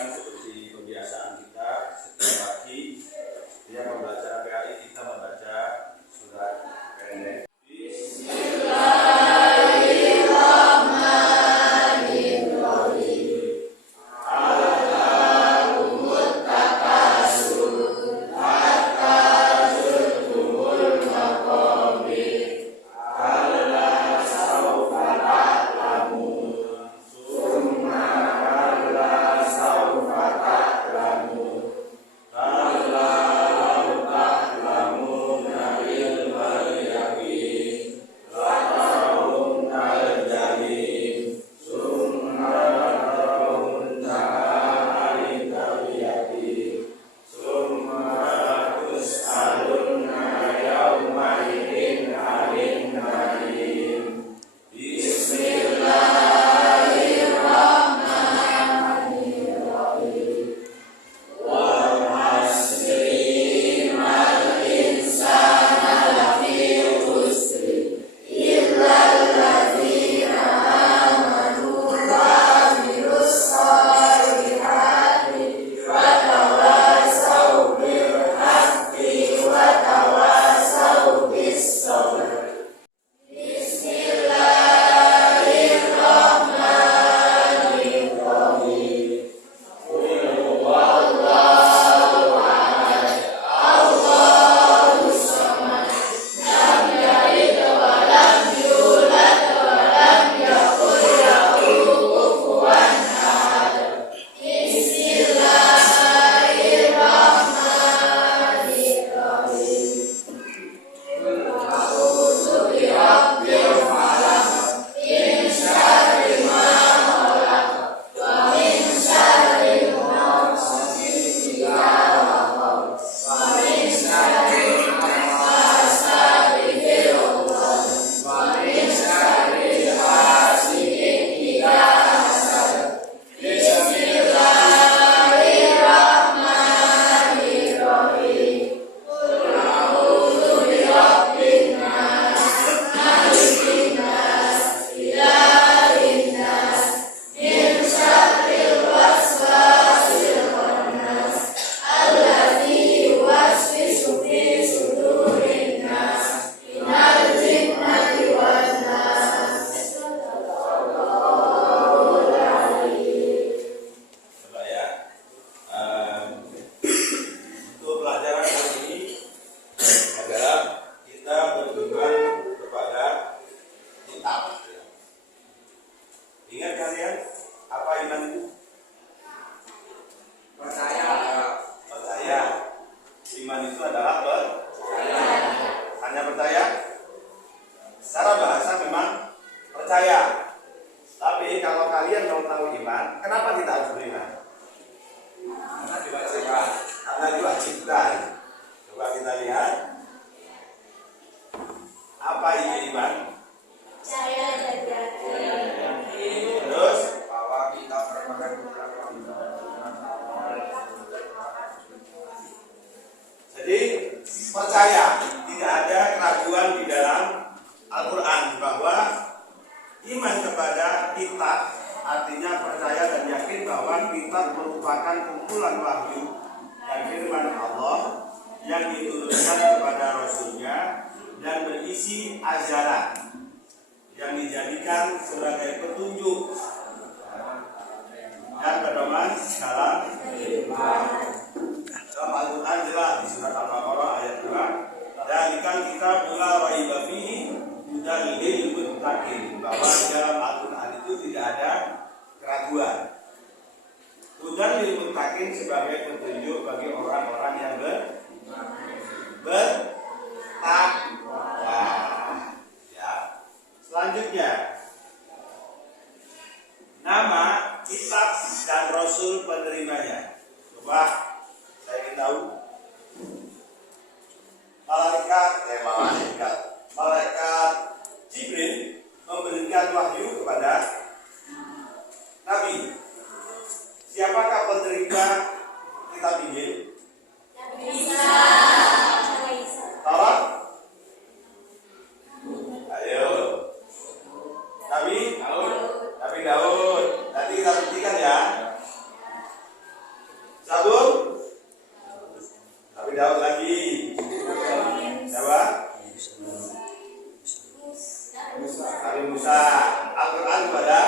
lanjutkan seperti kebiasaan kita setiap pagi. Setiap membaca PAI kita membaca surat pendek. Ingat kalian apa iman itu? Percaya. Iman itu adalah percaya. Hanya percaya. Secara bahasa memang percaya. Tapi kalau kalian mau tahu iman, kenapa kita harus beriman? Karena diwajibkan. Coba kita lihat. Apa itu iman? Percaya dan yakin. Terus bahwa kita merupakan jadi percaya, tidak ada keraguan di dalam Al-Quran bahwa iman kepada kitab artinya percaya dan yakin bahwa kitab merupakan kumpulan wahyu dan firman Allah yang diturunkan kepada Rasulnya dan berisi ajaran yang dijadikan sebagai petunjuk dan pedoman dalam kehidupan. Dalam Al-Quran jelas di surat Al-Baqarah ayat 2, "Dzalika kitabul la raiba fihi hudal lil muttaqin," bahwa di dalam Al-Quran itu tidak ada keraguan. Hudal lil muttaqin sebagai petunjuk bagi orang-orang yang bertakwa. Ya. Selanjutnya, nama kitab dan rasul penerimanya. Coba saya ingin tahu. Malaikat Jibril memberikan wahyu kepada Nabi. Siapakah penerima kitab Injil? Nabi Isa. Tolong. Ayo. Nabi Daud. Nanti kita buktikan ya. Zabur. Tapi Daud lagi. Siapa? Nabi Musa. Al-Quran kepada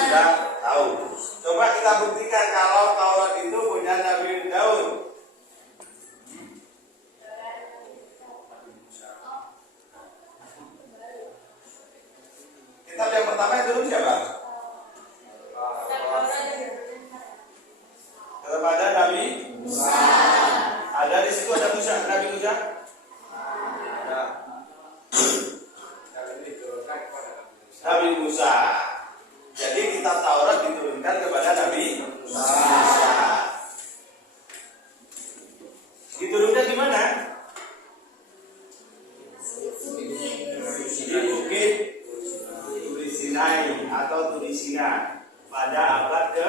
sudah tahu. Coba kita buktikan kalau Taurat itu punya Nabi Daud. Kitab yang pertama yang turun siapa? Kepada Nabi Musa. Ada di situ ada Musa, Nabi Musa. Nabi Musa. Jadi kitab Taurat diturunkan kepada Nabi Musa. Diturunkan di mana? Di Bukit Turi Sinai atau Turi Sina pada abad ke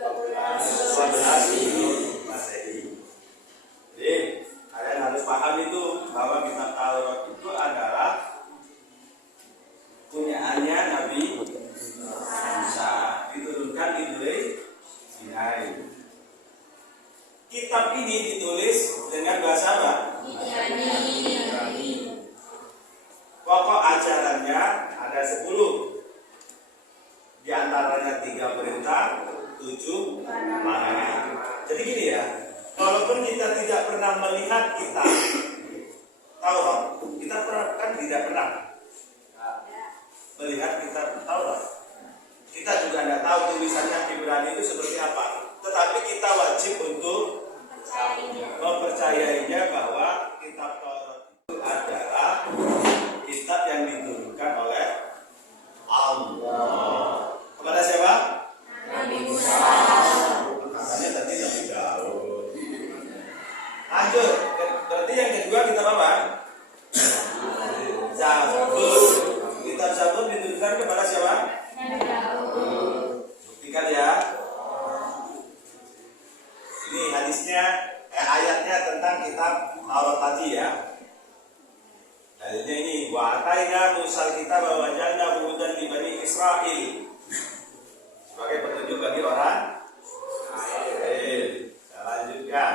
12 Masehi. Jadi kalian harus paham itu bahwa kitab Taurat itu adalah punyaannya Nabi Musa, diturunkan di Turi Sinai. Kitab ini ditulis dengan bahasa apa? Pokok ajarannya ada 10. Di antaranya 3 perintah, 7 larangan. Jadi gini ya, walaupun kita tidak pernah melihat kitab Taurat, kita kan tidak pernah melihat kitab Taurat. Kita juga tidak tahu tulisannya Ibrani itu seperti apa. Tetapi kita wajib untuk mempercayainya bahwa kitab Taurat itu adalah kitab yang diturunkan oleh Allah. Kepada siapa? Nabi Musa. Makanya tadi Nabi Daud. Lanjut. Berarti yang kedua kitab apa? Zabur. Kitab Zabur diturunkan kepada siapa? Nabi Daud. Buktikan ya. Ini hadisnya, ayatnya tentang kitab Taurat tadi ya. Dalilnya ini, wa ataina Musa kitab wa wajadna hudan li bani Israil. Sebagai petunjuk bagi orang Israel. Saya lanjutkan.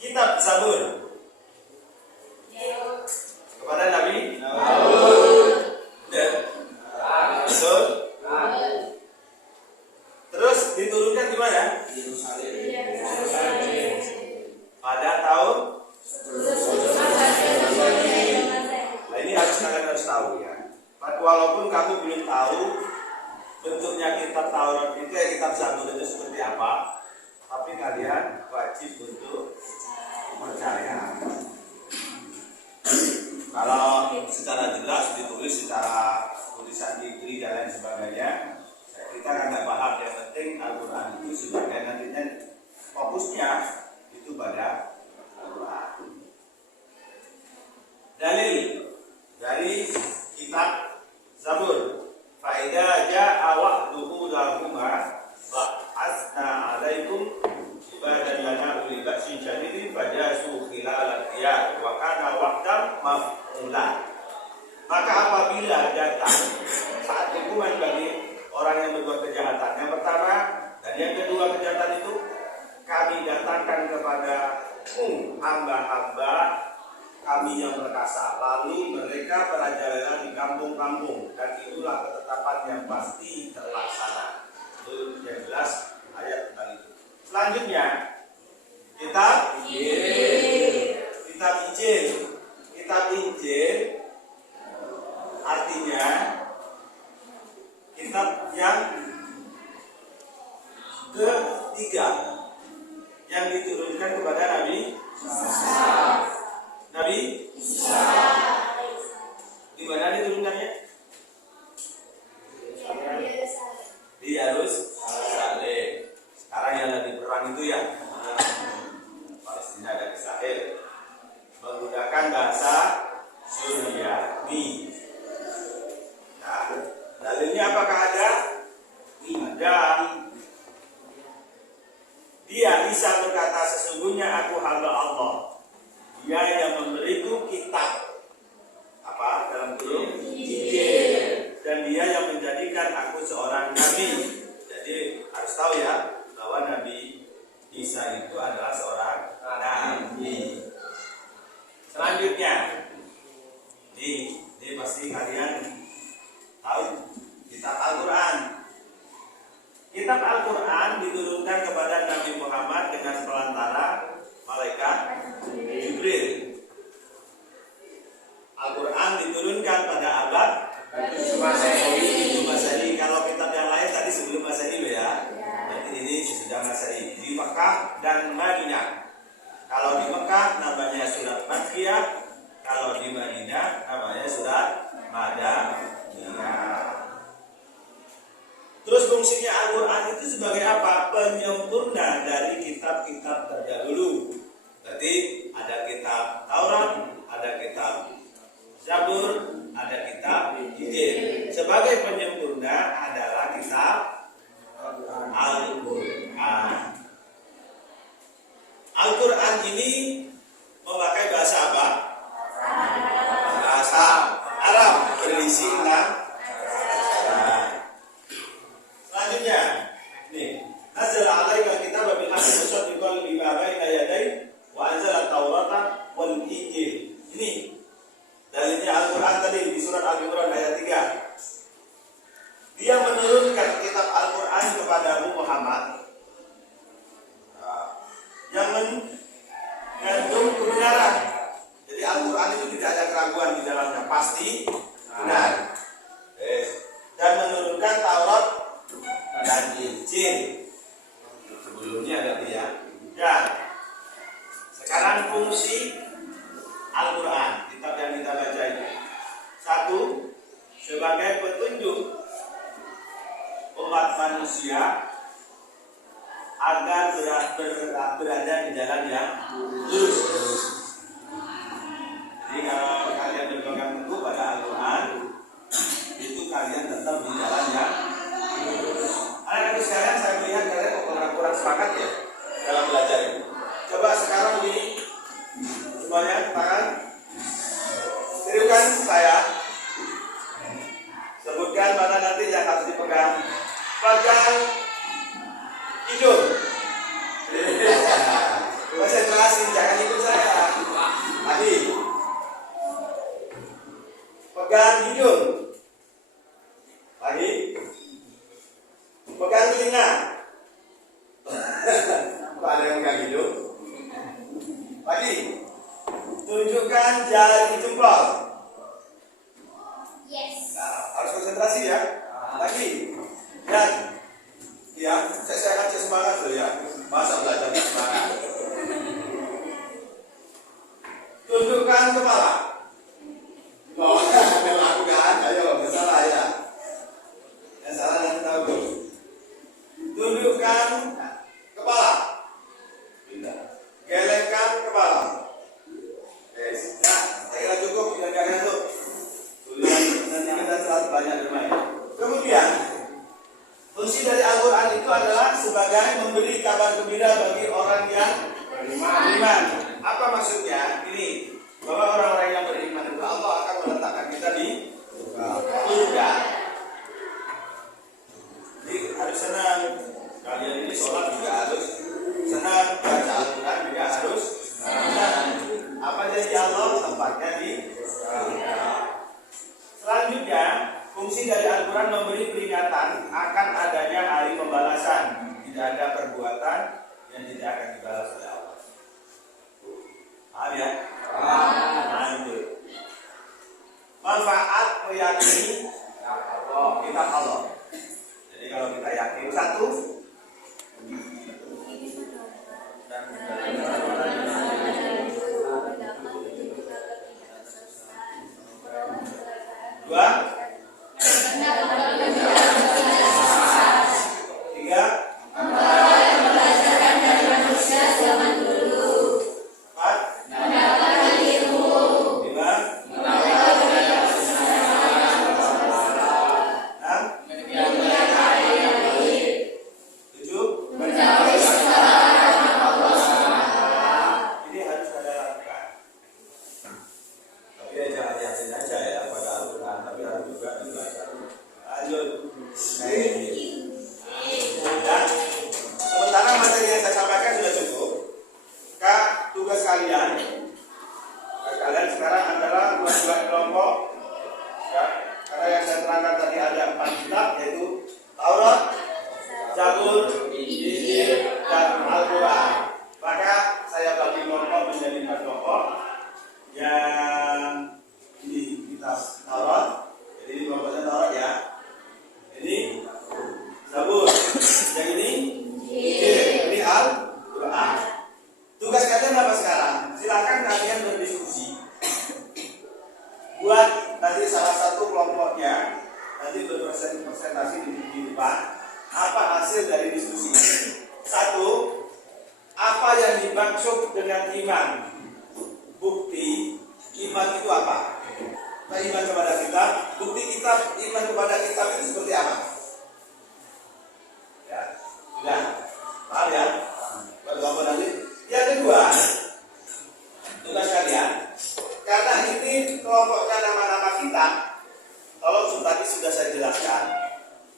Kitab Zabur kepada Nabi Daud. Betul? Terus diturunkan di mana? Pada tahun. Nah ini kalian harus tahu ya. Walaupun kamu belum tahu bentuknya kitab Taurat itu, kitab Zabur itu seperti apa, tapi kalian wajib untuk percaya. Kalau secara jelas ditulis secara tulisan Ibri dan lain sebagainya, kita kan nggak paham. Yang penting Al-Quran itu sebagai nantinya fokusnya itu pada Al-Quran. Dalil dari kitab Zabur. Faida ja'a wa'duhu lahuma ba'asna alaikum ibadan lana uli ba'sin syadidin fajasu khilal al-diyar wa kana wa'dam maf'ulan. Maka apabila datang saat hukuman bagi orang yang berbuat kejahatan yang pertama dan yang kedua kejahatan itu, kami datangkan kepada hamba-hamba kami yang perkasa, lalu mereka berjalan di kampung-kampung, dan itulah ketetapan yang pasti terlaksana. Itu yang jelas ayat tentang itu. Selanjutnya kitab Injil. Kitab Injil artinya kitab yang ketiga yang diturunkan kepada Nabi Isa. Di mana diturunkannya? Di Yerusalem. Sekarang yang lagi perang itu ya, Palestina dan Israel, menggunakan bahasa Suryani. Nah, dalilnya apakah ada? Ada. Dia Isa berkata, sesungguhnya aku hamba Allah. Dia yang memberiku kitab dalam kurung Injil, dan dia yang menjadikan aku seorang nabi. Kitab Al-Quran diturunkan kepada Nabi Muhammad dengan perantara malaikat Jibril. Al-Quran diturunkan pada abad 7 Masehi. Kalau kitab yang lain tadi sebelum Masehi ya. Nanti ini sudah Masehi. Di Mekah dan Madinah. Kalau di Mekah namanya surat Makkiyah, kalau di Madinah namanya surat Madaniyah. Terus fungsinya Al-Quran itu sebagai apa? Penyempurna dari kitab-kitab terdahulu. Berarti ada kitab Taurat, ada kitab Zabur, ada kitab Injil. Sebagai penyempurna adalah kitab Al-Quran. Al-Quran ini memakai bahasa apa? Bahasa Arab, berisi 6 selanjutnya, nih, nazala 'alaika al-kitaba bil haqqi musaddiqan lima baina yadayhi wa anzala at-taurata wal injil. Ini dalilnya Al-Quran tadi di surat Al-Imran ayat 3. Dia menurunkan kitab Al-Quran kepadamu Muhammad yang mengandung kebenaran. Jadi Al-Quran itu tidak ada keraguan di dalamnya, pasti benar. Dan menurunkan Taurat dan Injil. Sebelumnya ada dia. Dan sekarang fungsi Al-Quran, kitab yang kita baca ini. 1. Sebagai petunjuk umat manusia agar berada di jalan yang lurus. Jadi kalau kalian berpegang teguh pada Al-Quran, itu kalian tetap di jalan yang lurus. Anak-anak sekalian, saya melihat kalian kurang semangat ya dalam belajar ini. Coba sekarang ini semuanya tangan, tirukan saya. Sebutkan mana nanti yang harus dipegang. Pegang hidung. Konsentrasi, jangan ikut saya. Tadi pegang hidung. Lagi pegang telinga. Kok ada yang pegang hidung? Lagi tunjukkan jari jempol. Yes. Nah, harus konsentrasi ya. Lagi dan ya, saya kasih semangat loh ya. Masa belajar semangat. Tundukkan kepala. Oh, lakukan. Ayo, nggak salah ya. Yang salah nanti tahu. Tundukkan kepala. Gelengkan kepala. Yes. Nah, saya kira cukup. Tidak itu. Nanti kita selalu banyak bermain. Kemudian fungsi dari Al-Quran itu adalah sebagai memberi kabar gembira bagi orang yang beriman. Apa maksudnya? Ini bahwa orang-orang yang beriman itu Allah akan meletakkan kita di surga. Jadi harus senang. Kalian ini sholat juga harus senang. Baca Al-Quran juga harus senang. Apa janji Allah? Tempatnya di surga. Selanjutnya, fungsi dari Al-Quran memberi peringatan akan adanya hari pembalasan. Tidak ada perbuatan yang tidak akan dibalas oleh Allah. Paham ya? Lanjut. Manfaat meyakini kitab Allah. Jadi kalau kita yakin satu, dua, tiga, empat, lima, Zabur, Injil, dan Al-Quran. Maka saya bagi kelompok menjadi 4 kelompok. Yang ini kita Taurat, jadi ini kelompoknya Taurat ya. Ini Zabur, yang ini Injil, ini Al-Quran. Tugas kalian apa sekarang? Silakan kalian berdiskusi. Buat nanti salah satu kelompoknya nanti berpresentasi di depan apa hasil dari diskusi. Satu, apa yang dimaksud dengan iman? Bukti iman itu apa? Kita iman kepada kitab. Bukti kitab iman kepada kitab itu seperti apa? Ya, sudah. Paham ya? Kelompok nanti. Yang kedua, tugas kalian, karena ini kelompoknya nama-nama kitab, kalau tadi sudah saya jelaskan,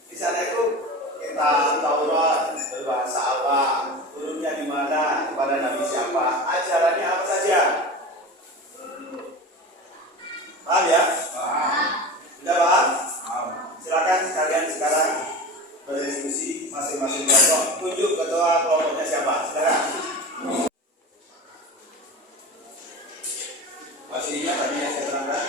di sana itu kita Taurat berbahasa apa, turunnya di mana, kepada nabi siapa, ajarannya apa saja. Paham ya? Sudah paham? Silakan kalian sekarang berdiskusi masing-masing kelompok. Tunjuk ketua kelompoknya siapa. Silakan. Masih ingat tadi yang saya terangkan?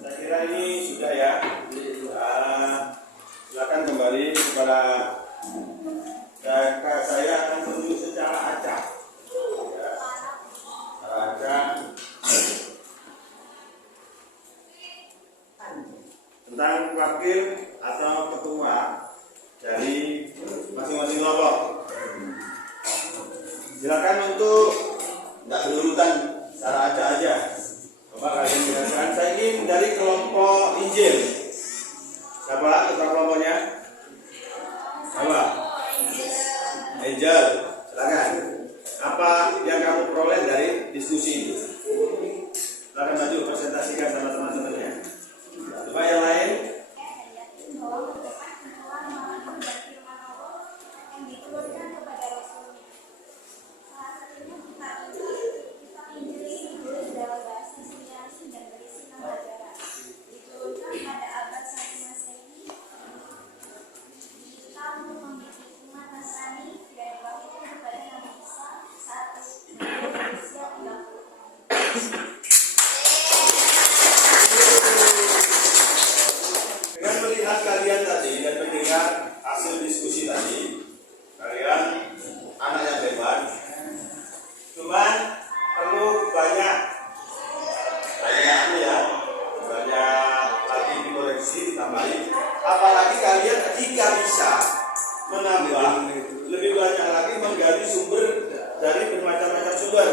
Saya kira ini sudah ya. Silakan kembali kepada saya akan tunjuk secara acak. Ya. Acak tentang wakil atau ketua dari masing-masing kelompok. Silakan untuk tidak berurutan secara acak aja. Coba kalian jelaskan. Saya ingin dari kelompok Injil. Siapa ketua kelompoknya? Apa? Angel. Silakan. Apa yang kamu peroleh dari diskusi itu? Silakan maju presentasikan sama teman-temannya. Coba yang lain. Dengan melihat kalian tadi dan mendengar hasil diskusi tadi, kalian anak yang hebat, cuman perlu banyak lagi dikoreksi, ditambahin. Apalagi kalian jika bisa menambah lebih banyak lagi menggali sumber dari bermacam-macam sumber,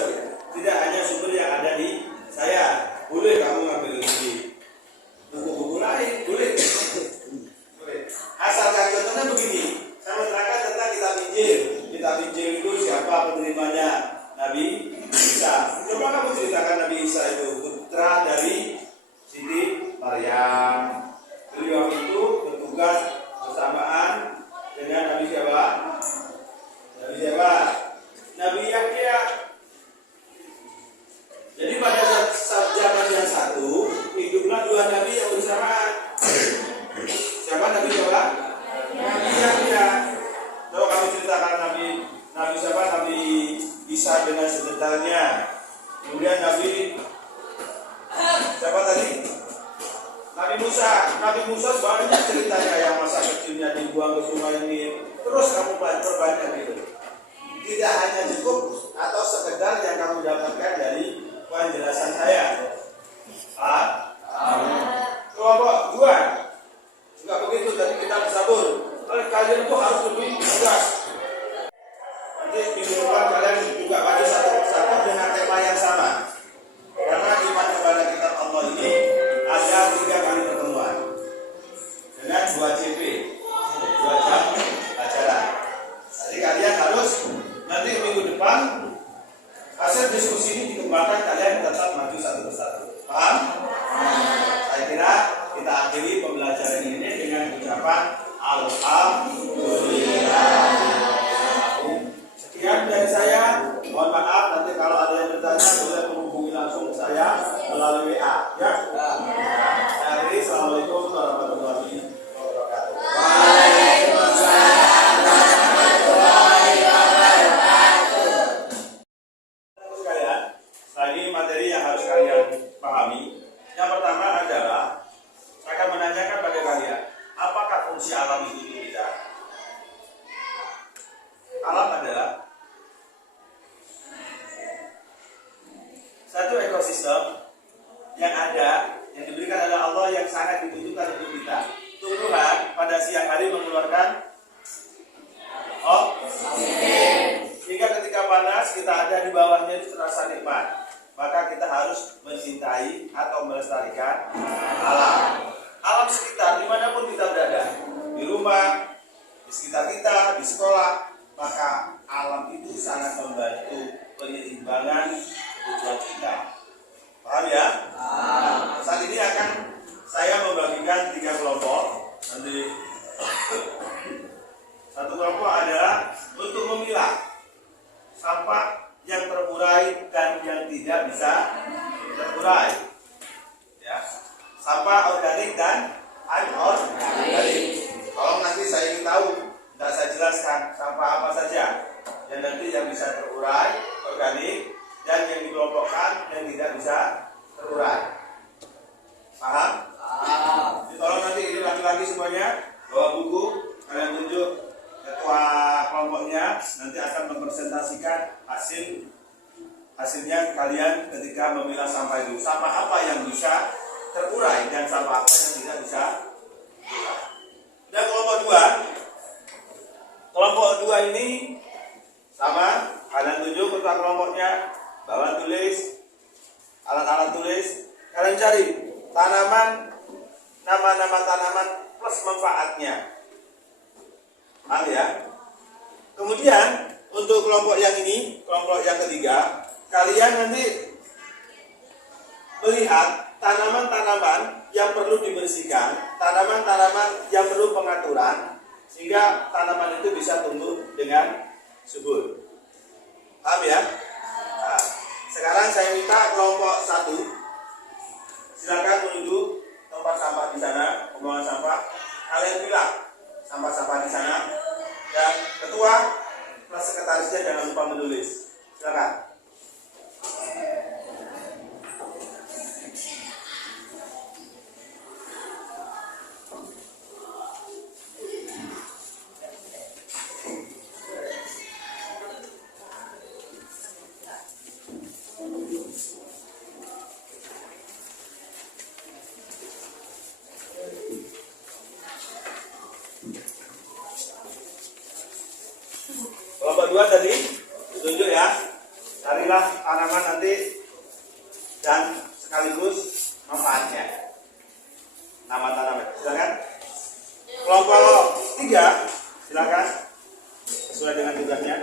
tidak hanya sumber yang ada di saya. Boleh kamu ngambil di buku-buku lain, boleh. Asalkan contohnya begini, saya menerangkan tentang kitab Injil. Kitab Injil itu siapa penerimanya? Nabi Isa. Coba kamu ceritakan Nabi Isa itu putra dari Siti Maryam. Beliau itu bertugas bersamaan dengan Nabi siapa? Nabi Yahya. kita di sekolah, maka alam itu sangat membantu penyeimbangan kebutuhan kita. Paham ya? Nah, saat ini akan saya membagikan 3 kelompok. Nanti satu kelompok adalah untuk memilah sampah yang terurai dan yang tidak bisa terurai. Ya, sampah organik dan anorganik. Kalau nanti saya ingin tahu, tidak saya jelaskan sampah apa saja yang nanti yang bisa terurai, organik, dan yang dikelompokkan yang tidak bisa terurai. Paham? Jadi tolong nanti ini laki-laki semuanya bawa buku, kalian tunjuk ketua kelompoknya, nanti akan mempresentasikan hasilnya kalian ketika memilah sampah itu. Sampah apa yang bisa terurai dan sampah apa yang tidak bisa terurai. Dan kelompok 2 ini sama, kalian tunjuk ketua kelompoknya, bawa tulis, alat-alat tulis, kalian cari tanaman, nama-nama tanaman plus manfaatnya. Paham ya? Kemudian untuk kelompok yang ini, kelompok yang ketiga, kalian nanti melihat tanaman-tanaman yang perlu dibersihkan, tanaman-tanaman yang perlu pengaturan, sehingga tanaman itu bisa tumbuh dengan subur. Paham ya? Nah, sekarang saya minta kelompok 1, silakan menuju tempat sampah di sana, pembuangan sampah. Kalian pilah sampah-sampah di sana. Dan ketua plus sekretarisnya jangan lupa menulis. Silakan. Kelompok 2 tadi tunjuk ya, carilah tanaman nanti dan sekaligus manfaatnya, nama tanaman. Silakan. Kelompok 3 silakan sesuai dengan tugasnya.